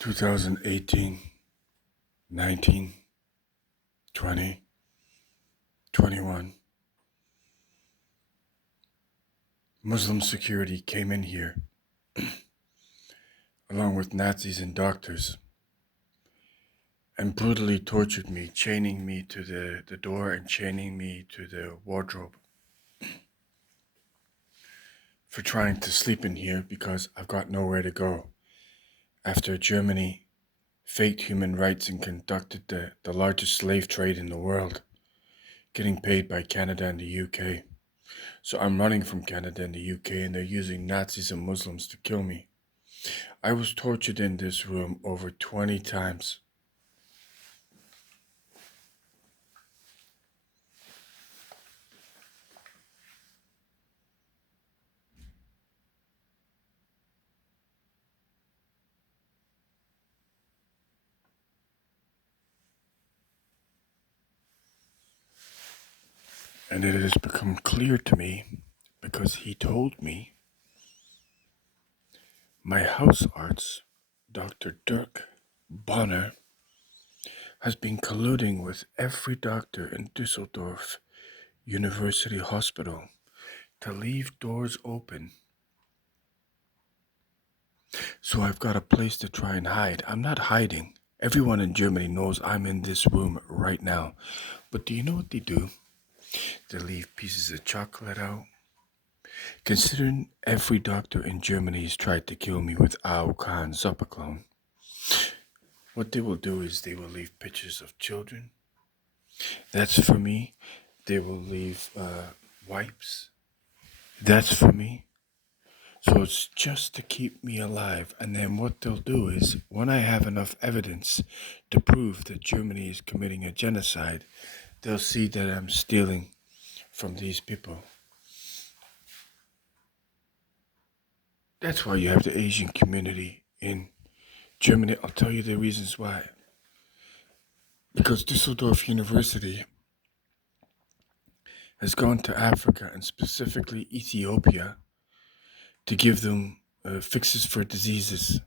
2018, 19, 20, 21. Muslim security came in here, along with Nazis and doctors, and brutally tortured me, chaining me to the door and chaining me to the wardrobe for trying to sleep in here because I've got nowhere to go. After Germany faked human rights and conducted the largest slave trade in the world, getting paid by Canada and the UK. So I'm running from Canada and the UK, and they're using Nazis and Muslims to kill me. I was tortured in this room over 20 times. And it has become clear to me, because he told me, my house arts, Dr. Dirk Boener, has been colluding with every doctor in Düsseldorf University Hospital to leave doors open. So I've got a place to try and hide. I'm not hiding. Everyone in Germany knows I'm in this room right now. But do you know what they do? They leave pieces of chocolate out. Considering every doctor in Germany has tried to kill me with Aukan Zopperclone, what they will do is they will leave pictures of children. That's for me. They will leave wipes. That's for me. So it's just to keep me alive. And then what they'll do is, when I have enough evidence to prove that Germany is committing a genocide, they'll see that I'm stealing from these people. That's why you have the Asian community in Germany. I'll tell you the reasons why. Because Düsseldorf University has gone to Africa, and specifically Ethiopia, to give them fixes for diseases.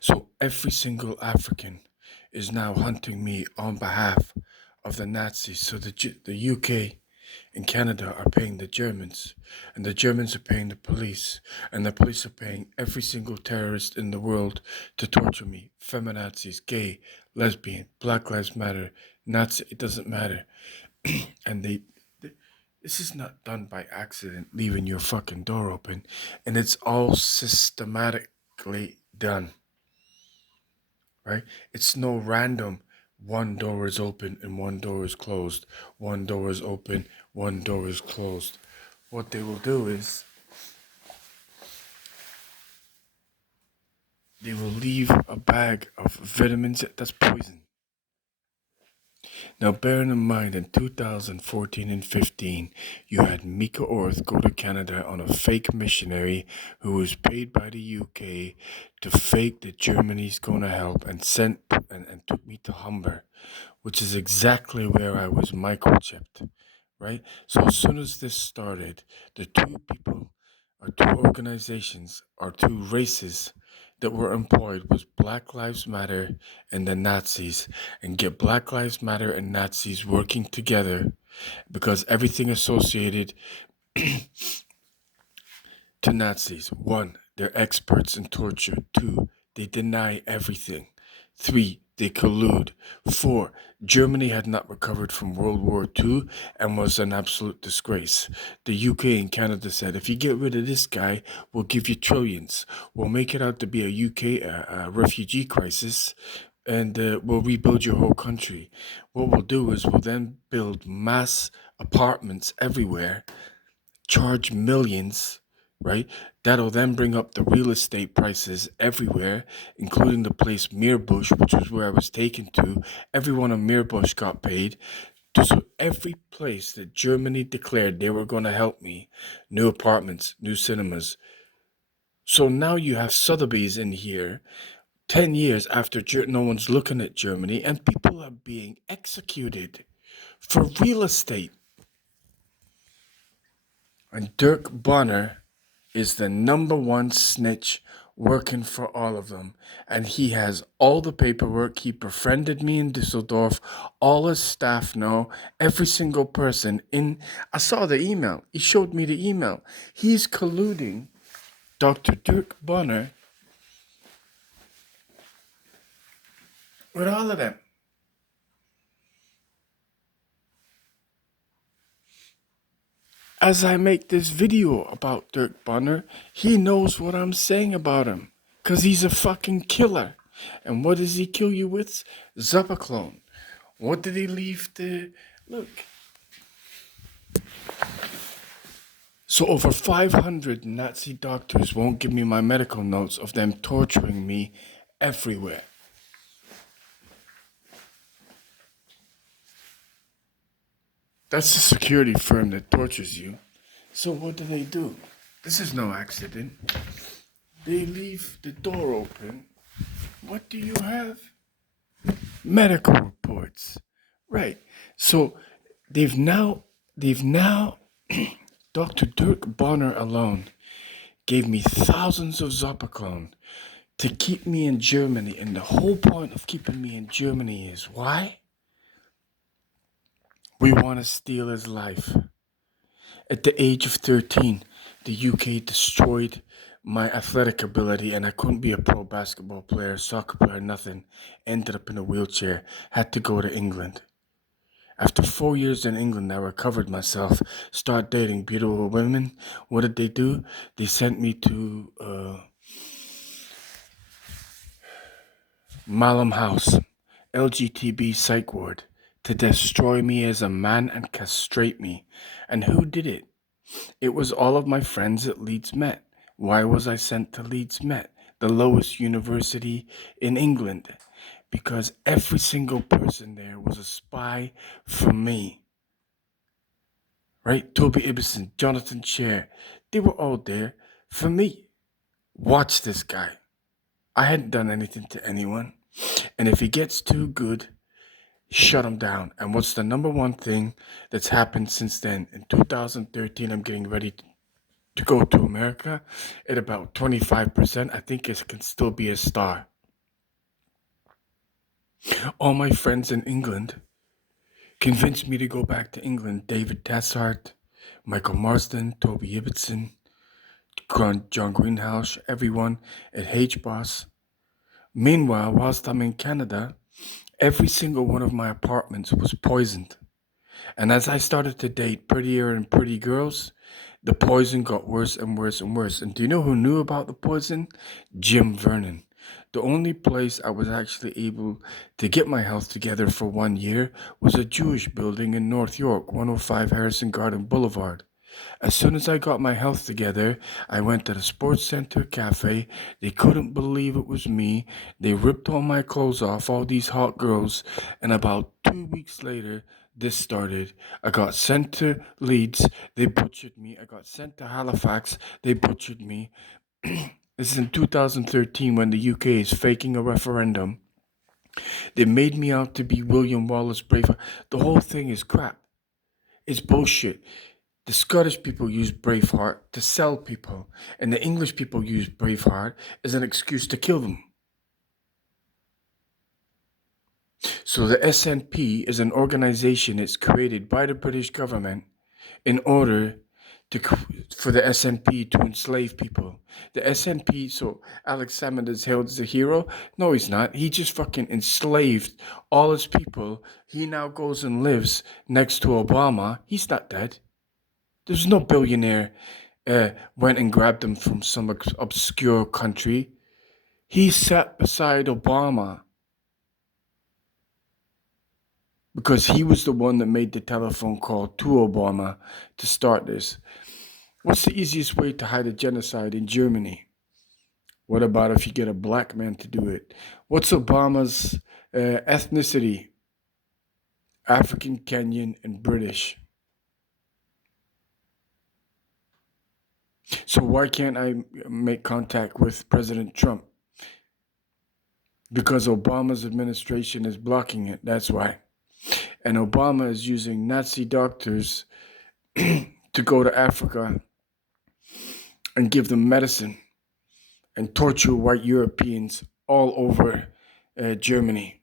So every single African is now hunting me on behalf of the Nazis. So the UK and Canada are paying the Germans, and the Germans are paying the police, and the police are paying every single terrorist in the world to torture me. Feminazis, gay, lesbian, Black Lives Matter, Nazi, it doesn't matter. And this is not done by accident, leaving your fucking door open, and it's all systematically done. Right? It's no random one door is open and one door is closed. One door is open, one door is closed. What they will do is they will leave a bag of vitamins that's poison. Now, bearing in mind, in 2014 and 15, you had Mika Orth go to Canada on a fake missionary who was paid by the UK to fake that Germany's going to help, and took me to Humber, which is exactly where I was microchipped, right? So as soon as this started, the two people, or two organizations, or two races that were employed was Black Lives Matter and the Nazis, and get Black Lives Matter and Nazis working together, because everything associated to Nazis: 1, they're experts in torture; 2, they deny everything; 3, they collude; 4, Germany had not recovered from World War II and was an absolute disgrace. The UK and Canada said, if you get rid of this guy, we'll give you trillions. We'll make it out to be a UK refugee crisis, and we'll rebuild your whole country. What we'll do is we'll then build mass apartments everywhere, charge millions, right? That'll then bring up the real estate prices everywhere, including the place Meerbusch, which was where I was taken to. Everyone in Meerbusch got paid. So every place that Germany declared they were going to help me, new apartments, new cinemas. So now you have Sotheby's in here, 10 years after no one's looking at Germany, and people are being executed for real estate. And Dirk Bonner is the number one snitch working for all of them. And he has all the paperwork. He befriended me in Dusseldorf. All his staff know. Every single person in. I saw the email. He showed me the email. He's colluding Dr. Dirk Boener with all of them. As I make this video about Dirk Boener, he knows what I'm saying about him. Because he's a fucking killer. And what does he kill you with? Zopiclone. What did he leave to... Look. So over 500 Nazi doctors won't give me my medical notes of them torturing me everywhere. That's the security firm that tortures you. So what do? This is no accident. They leave the door open. What do you have? Medical reports. Right. So they've now Dr. Dirk Boener alone gave me thousands of Zopiclone to keep me in Germany. And the whole point of keeping me in Germany is why? We want to steal his life. At the age of 13, the UK destroyed my athletic ability and I couldn't be a pro basketball player, soccer player, nothing. Ended up in a wheelchair, had to go to England. After 4 years in England, I recovered myself, started dating beautiful women. What did they do? They sent me to Malham House, LGTB psych ward, to destroy me as a man and castrate me. And who did it? It was all of my friends at Leeds Met. Why was I sent to Leeds Met, the lowest university in England? Because every single person there was a spy for me. Right? Toby Ibsen, Jonathan Cher, they were all there for me. Watch this guy. I hadn't done anything to anyone. And if he gets too good, shut him down. And what's the number one thing that's happened since then? In 2013, I'm getting ready to go to America at about 25%. I think it can still be a star. All my friends in England convinced me to go back to England. David Tassart, Michael Marsden, Toby Ibbotson, John Greenhouse, everyone at HBOS. Meanwhile, whilst I'm in Canada, every single one of my apartments was poisoned. And as I started to date prettier and pretty girls, the poison got worse and worse and worse. And do you know who knew about the poison? Jim Vernon. The only place I was actually able to get my health together for 1 year was a Jewish building in North York, 105 Harrison Garden Boulevard. As soon as I got my health together, I went to the Sports Center Cafe. They couldn't believe it was me. They ripped all my clothes off, all these hot girls, and about 2 weeks later, this started. I got sent to Leeds. They butchered me. I got sent to Halifax. They butchered me. This is in 2013 when the UK is faking a referendum. They made me out to be William Wallace Braveheart. The whole thing is crap. It's bullshit. The Scottish people use Braveheart to sell people, and the English people use Braveheart as an excuse to kill them. So the SNP is an organization that's created by the British government in order for the SNP to enslave people. The SNP, so Alex Salmond is hailed as a hero. No, he's not. He just fucking enslaved all his people. He now goes and lives next to Obama. He's not dead. There's no billionaire went and grabbed him from some obscure country. He sat beside Obama because he was the one that made the telephone call to Obama to start this. What's the easiest way to hide a genocide in Germany? What about if you get a black man to do it? What's Obama's ethnicity? African, Kenyan, and British. So why can't I make contact with President Trump? Because Obama's administration is blocking it, that's why. And Obama is using Nazi doctors to go to Africa and give them medicine. and torture white Europeans all over Germany.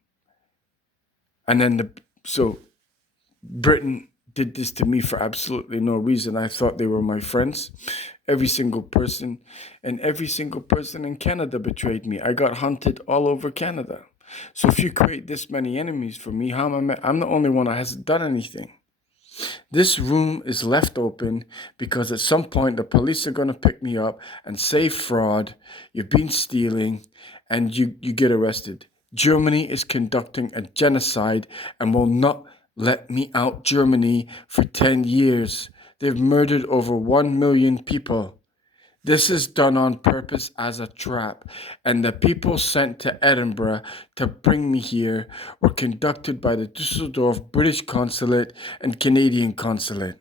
And then so Britain did this to me for absolutely no reason. I thought they were my friends. Every single person, and every single person in Canada betrayed me. I got hunted all over Canada. So if you create this many enemies for me, how am I'm the only one that hasn't done anything. This room is left open because at some point the police are going to pick me up and say fraud, you've been stealing, and you get arrested. Germany is conducting a genocide and will not let me out Germany for 10 years. They've murdered over 1 million people. This is done on purpose as a trap, and the people sent to Edinburgh to bring me here were conducted by the Dusseldorf British Consulate and Canadian Consulate.